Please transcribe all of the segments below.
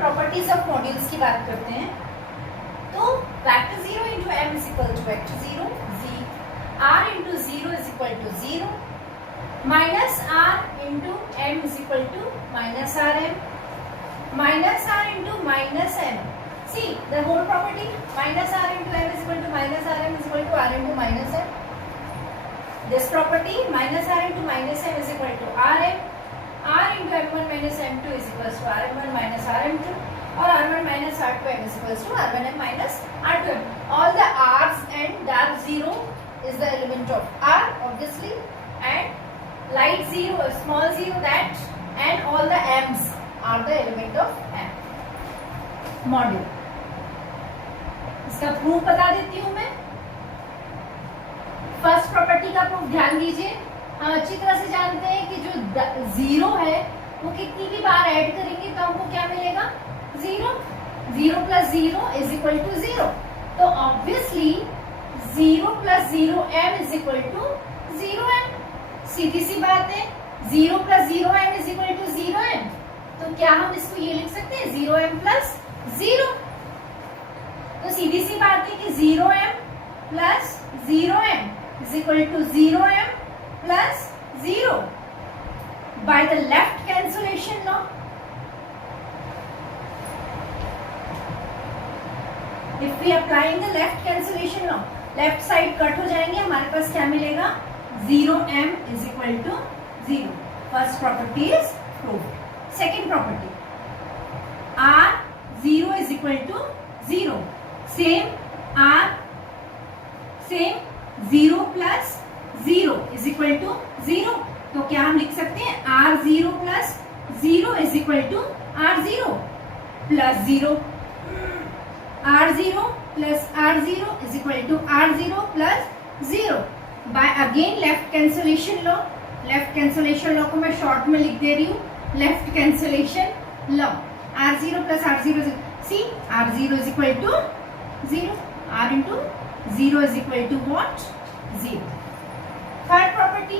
Properties of modules की बात करते हैं। तो vector 0 into M is equal to vector 0, G R into 0 is equal to 0, minus R into M is equal to minus R M, minus R into minus M, see the whole property, minus R into M is equal to minus R M is equal to R into minus M, this property minus R into minus M is equal to R M, r into m1 minus m2 is equals to rm1 minus rm2 or r1 minus r2m is equals to r1m minus r2m. All the r's and dark 0 is the element of r obviously, and light 0 small 0 that, and all the m's are the element of m module. इसका proof बता देती हूँ मैं। First property का proof ध्यान दीजिए। हम अच्छी तरह से जानते हैं कि जो जीरो है वो कितनी भी बार ऐड करेंगे तो हमको क्या मिलेगा, zero. Zero plus zero is equal to zero, तो obviously zero plus zero M is equal to zero M. सीधी सी बात है, zero plus zero M is equal to zero M, तो क्या हम इसको ये लिख सकते हैं जीरो एम प्लस जीरो। तो सीधी सी बात है कि zero M plus zero M is equal to zero M plus 0 by the left cancellation law. If we applying the left cancellation law, left side cut हो जाएंगे, हमारे पास क्या मिलेगा, 0m is equal to 0. First property is proved. Second property, r 0 is equal to 0. Same r, same 0 plus 0 is equal to 0, तो क्या हम लिख सकते हैं, r0 plus 0 is equal to r0 plus 0, r0 plus r0 is equal to r0 plus 0 by again left cancellation law. Left cancellation law को मैं short में लिख दे रही हूँ, left cancellation law, r0 plus r0, see r0 is equal to 0, r into 0 is equal to what, 0. Third property,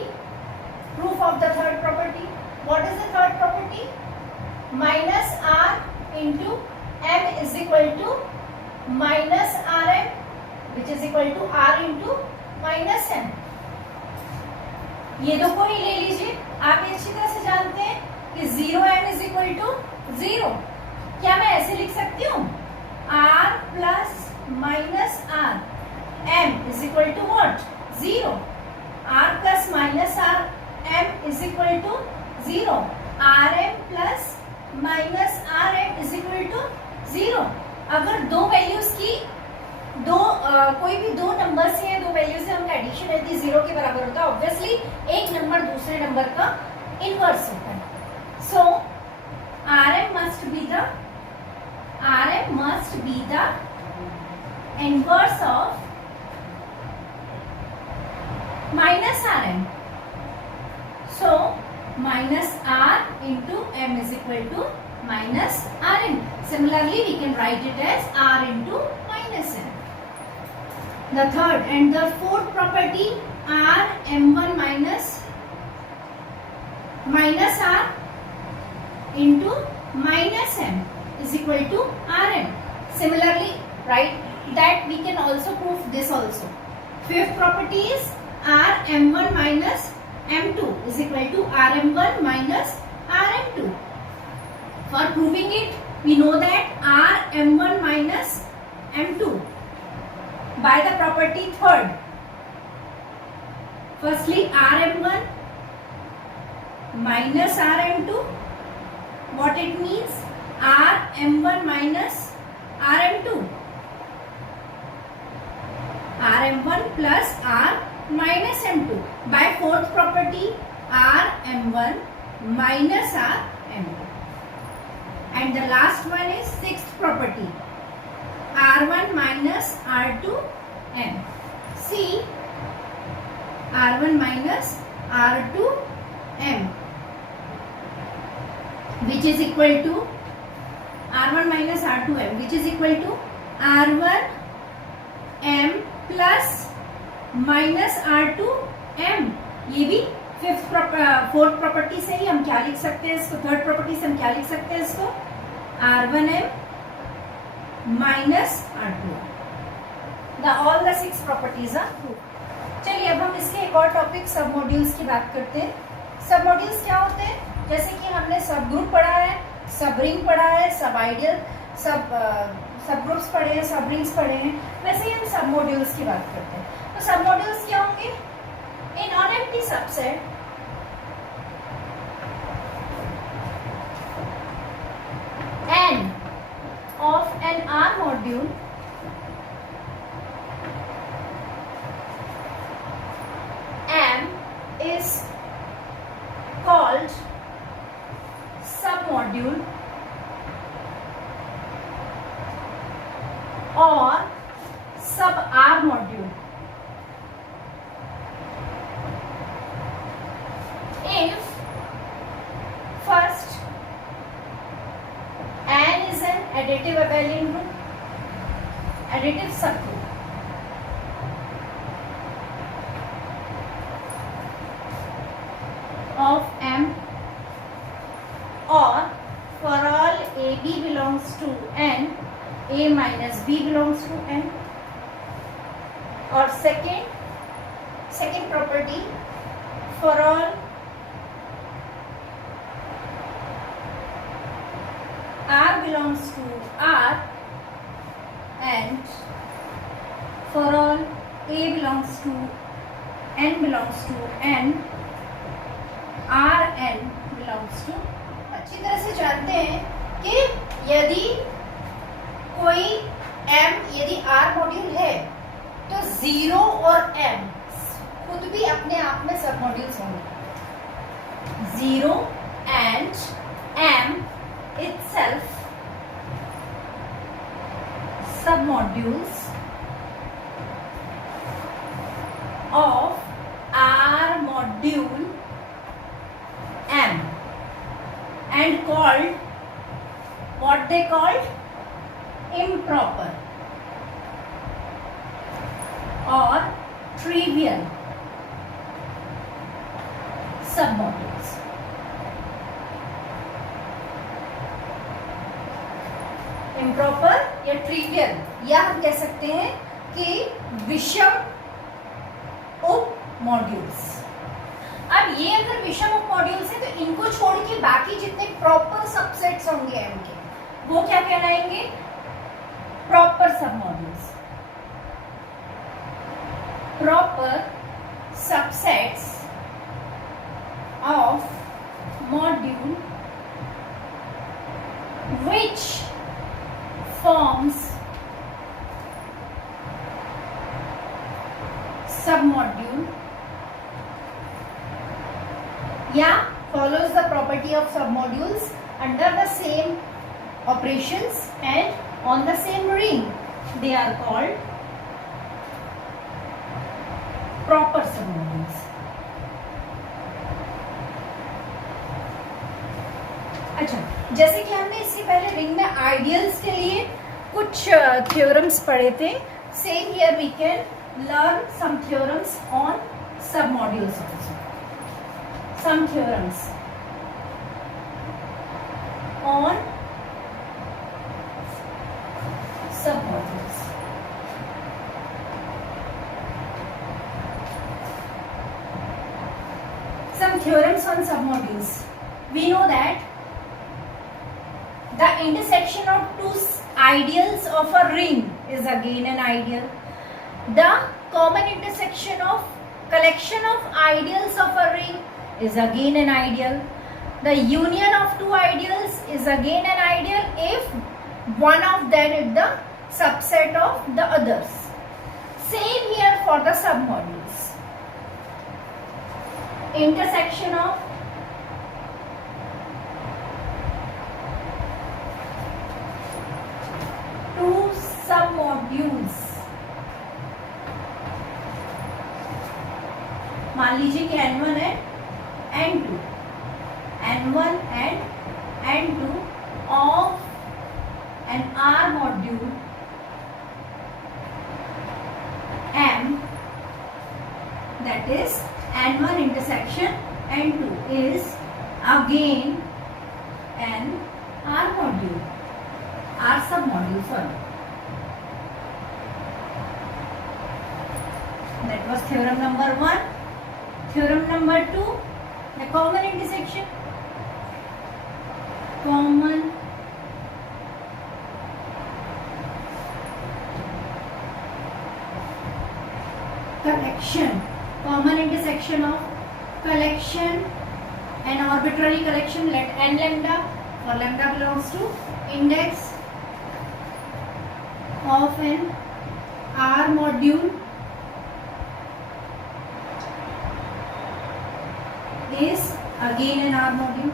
proof of the third property. What is the third property? Minus r into m is equal to minus rm, which is equal to r into minus m. ये दो को ही ले लीजिए। आप अच्छी तरह से जानते हैं कि 0m is equal to 0। क्या मैं ऐसे लिख सकती हूँ, r plus minus r, m is equal to what, 0। r plus minus r m is equal to 0, rm plus minus rm is equal to 0। अगर दो वैल्यूज की कोई भी दो नंबर से दो वैल्यू से हम एडिशन यदि 0 के बराबर होता है, ऑब्वियसली एक नंबर दूसरे नंबर का इनवर्स होता है। सो rm must be the inverse of minus rm. So minus r into m is equal to minus rm. Similarly, we can write it as r into minus m. The third and the fourth property, r m1 minus r into minus m is equal to rm. Similarly, write that we can also prove this also. Fifth property is r m1 minus m2 is equal to rm1 minus rm2. For proving it, we know that r m1 minus m2 by the property third. Firstly, rm1 minus rm2. What it means? rm1 minus rm2. rm1 plus r minus m2 by fourth property, r m1 minus r m2. And the last one is sixth property, r1 minus r2 m. See, r1 minus r2 m, which is equal to r1 minus r2 m, which is equal to r1 m plus minus r2 m। ये भी fourth property से ही हम क्या लिख सकते हैं इसको, third property से हम क्या लिख सकते हैं इसको, R1m minus R2. All the 6 properties are true. चलिए अब हम इसके एक और टॉपिक सब मॉड्यूल्स की बात करते हैं. सब मॉड्यूल्स क्या होते हैं? जैसे कि हमने सब ग्रुप पढ़ा है, सब रिंग पढ़ा है, सब आइडियल, सब ग्रुप्स पढ़े हैं, सब रिंग्स पढ़े हैं, वैसे ही हम सब मॉड्यूल्स की बात करते हैं. तो सब मॉड्यूल्स क्या होंगे? In non empty subset n of an R module M is called submodule or sub R module if first N is an additive abelian group, additive subgroup. Of M, or for all AB belongs to N, A minus B belongs to N. Or second property, for all R belongs to R and for all A belongs to N belongs to N, R N belongs to. अच्छी तरह से जानते हैं कि यदि कोई M यदि R module है तो 0 और M खुद भी अपने आप में सब मॉड्यूल्स होंगे. 0 and M itself submodules of R module M and called what they called improper or trivial submodules. Improper या ट्रिवियल, या हम कह सकते हैं कि विषम उप मॉड्यूल्स. अब ये अगर विषम उप मॉड्यूल्स है तो इनको छोड़ के बाकी जितने प्रॉपर सबसेट्स होंगे एम के वो क्या कहलाएंगे? प्रॉपर सब modules. Proper subsets of module which forms submodule या follows the property of submodules under the same operations and on the same ring. They are called proper submodules. अच्छा, जैसे कि हमने इससे पहले रिंग में आइडियल्स के लिए कुछ थ्योरम्स पढ़े थे, same here we can learn some theorems on submodules also. Some theorems on submodules. Some theorems on submodules. We know that the intersection of two ideals of a ring is again an ideal. The common intersection of collection of ideals of a ring is again an ideal. The union of two ideals is again an ideal if one of them is the subset of the others. Same here for the submodules. Intersection of two submodules. मान लीजिए कि N1 है N2, N1 and N2 of an R module M, that is N1 intersection N2 is again an R module. module further. That was theorem number 1. Theorem number 2, the common intersection. Common collection. Common intersection of collection, an arbitrary collection, let n lambda, for lambda belongs to index of an R module is again an R module.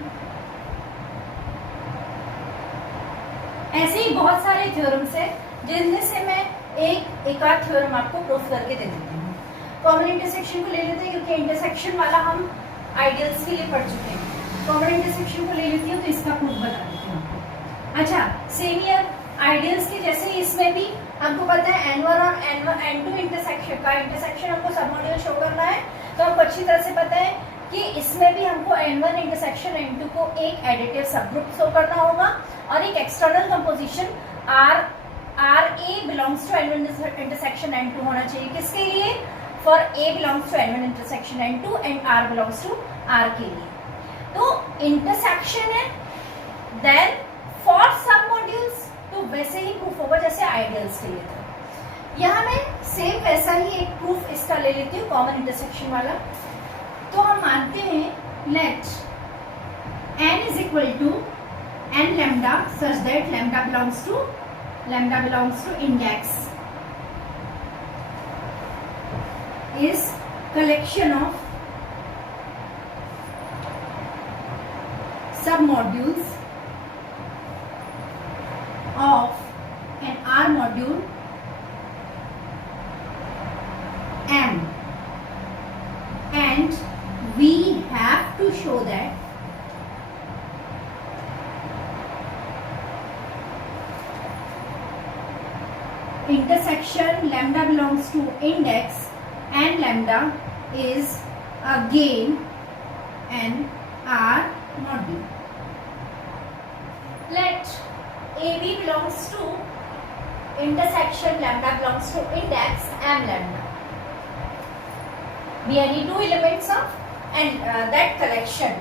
ऐसे ही बहुत सारे theorems है जिनमें से मैं एक आध theorem आपको प्रूफ करके दे देती हूँ. कॉमन इंटरसेक्शन को ले लेते हैं क्योंकि इंटरसेक्शन वाला हम आइडियल्स के लिए पढ़ चुके हैं. कॉमन इंटरसेक्शन को ले लेती हूँ तो इसका प्रूफ बता देती हूँ आपको. अच्छा, सेम ईयर आइडियल्स के जैसे ही इसमें भी हमको पता है n1 और n2 इंटरसेक्शन का इंटरसेक्शन हमको सब मॉड्यूल शो करना है. तो हमको अच्छी तरह से पता है कि इसमें भी हमको n1 इंटरसेक्शन n2 को एक एडिटिव सबग्रुप शो करना होगा और एक external composition RA belongs to n1 intersection n2 होना चाहिए. किसके लिए? For A belongs to n1 intersection n2 and R belongs to R के लिए. तो इंटरसेक्शन है. देन फॉर सब मॉड्यूल्स तो वैसे ही प्रूफ होगा जैसे आइडियल्स के लिए था. यहाँ मैं सेम वैसा ही एक प्रूफ इसका ले लेती हूँ कॉमन इंटरसेक्शन वाला. तो हम मानते हैं let n is equal to n lambda such that lambda belongs to index is collection of submodules of an R module M, and we have to show that intersection lambda belongs to index and lambda is again an R module. Let AB belongs to intersection lambda belongs to index M lambda. We need two elements of that collection.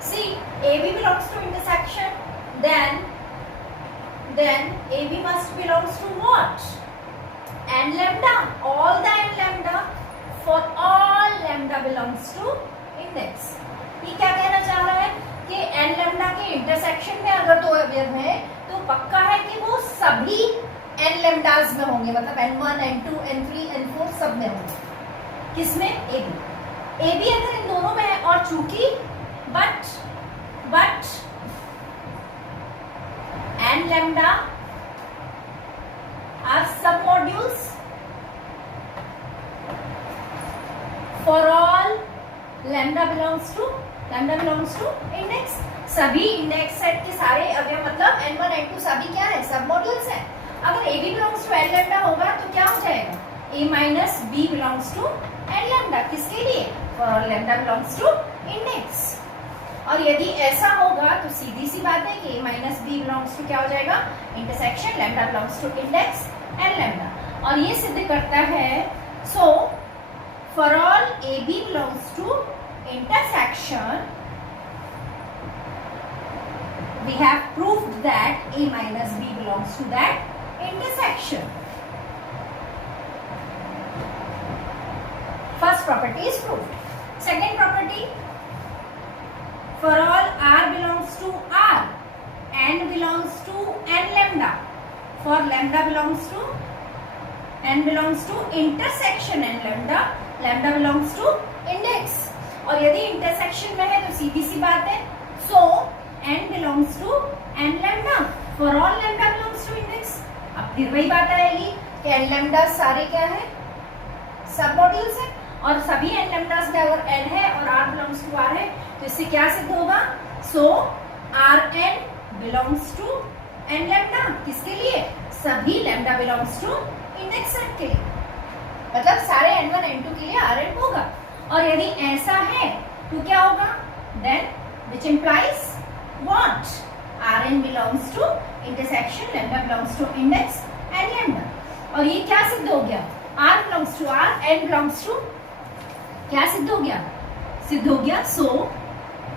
See, AB belongs to intersection, then AB must belongs to what? N lambda. All the n lambda for all lambda belongs to index. ये क्या कहना चाह रहा है कि n lambda के intersection में अगर दो अवयव है तो पक्का है कि वो सभी n lambdas में होंगे, मतलब n1, n2, n3, n4 सब में होंगे. किसमें? AB अगर इन दोनों में है और चूंकि but n lambda are submodules for all lambda belongs to index. सभी इंडेक्स सेट के सारे अवयव मतलब n1, n2 सभी क्या है? सबमॉड्यूल्स है. अगर AB belongs to n lambda होगा तो क्या हो जाएगा? A minus B belongs to n lambda. किसके लिए? for all lambda belongs to index. और यदि ऐसा होगा तो सीधी सी बात है कि A minus B belongs to क्या हो जाएगा? Intersection lambda belongs to index n lambda. और ये सिद्ध करता है so for all AB belongs to intersection we have proved that A minus B belongs to that intersection. First property is proved. Second property, for all R belongs to R, n belongs to n lambda. For lambda belongs to intersection n lambda, lambda belongs to index. और यदि intersection में है तो सीधी सी बात है so n belongs to n lambda. For all lambda belongs to index. अब फिर वही बात आएगी कि n lambda सारे क्या है? सब मॉड्यूल्स है और सभी n lambdas में अगर n है और r belongs to r है तो इससे क्या सिद्ध होगा? so rn belongs to n lambda. किसके लिए? सभी lambda belongs to index set के लिए, मतलब सारे n1 n2 के लिए rn होगा. और यदि ऐसा है तो क्या होगा? then which implies what? rn Rn belongs to intersection, lambda belongs to index and lambda. और ये क्या सिद्ध हो गया? R belongs to R, N belongs to, क्या सिद्ध हो गया? सिद्ध हो गया so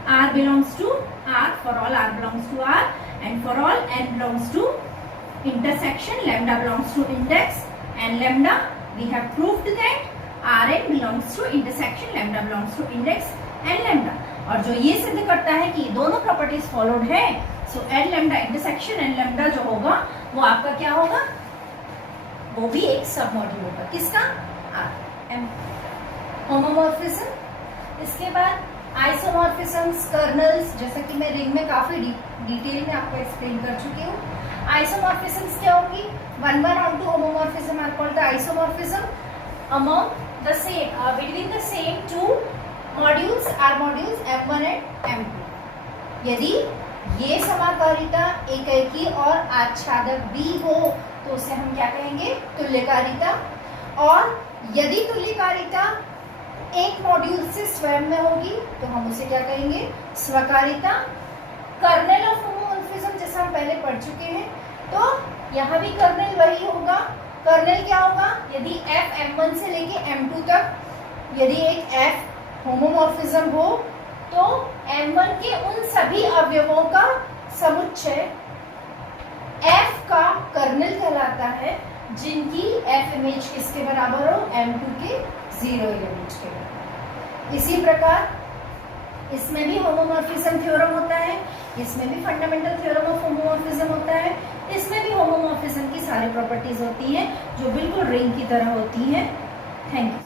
R belongs to R, for all R belongs to R, and for all N belongs to intersection, lambda belongs to index and lambda. We have proved that Rn belongs to intersection, lambda belongs to index and lambda. और जो ये सिद्ध करता है कि दोनों properties followed है, so N lambda intersection N lambda जो होगा वो आपका क्या होगा? वो भी एक सब मॉड्यूल होगा। किसका? M homomorphism. इसके बाद आइसोमॉर्फिज्म्स, कर्नल्स, जैसा कि मैं रिंग में काफी डिटेल में आपको एक्सप्लेन कर चुकी हूँ। आइसोमॉर्फिज्म्स क्या होगी? 1 onto homomorphism are called the isomorphism among the same between the same two modules are modules M1 and M2। यदि ये समाकारिता एकैकी और आच्छादक भी हो तो उसे हम क्या कहेंगे? तुल्यकारिता। और यदि तुल्यकारिता एक मॉड्यूल से स्वयं में होगी तो हम उसे क्या कहेंगे? स्वकारिता। कर्नेल ऑफ होमोमॉर्फिज्म जैसा हम पहले पढ़ चुके हैं, तो यहाँ भी कर्नेल वही होगा। कर्नेल क्या होगा? यदि f M1 से लेके M2 तक, यदि एक f होमोमॉर्फिज्म हो तो M1 के उन सभी अवयवों का समुच्चय f का कर्नेल कहलाता है जिनकी f इमेज किसके बराबर हो? M2 के 0 इमेज के बराबर। इसी प्रकार इसमें भी होमोमॉर्फिज्म थ्योरम होता है, इसमें भी फंडामेंटल थ्योरम ऑफ होमोमॉर्फिज्म होता है, इसमें भी होमोमॉर्फिज्म की सारी प्रॉपर्टीज होती हैं जो बिल्कुल रिंग की तरह होती हैं। Thank you.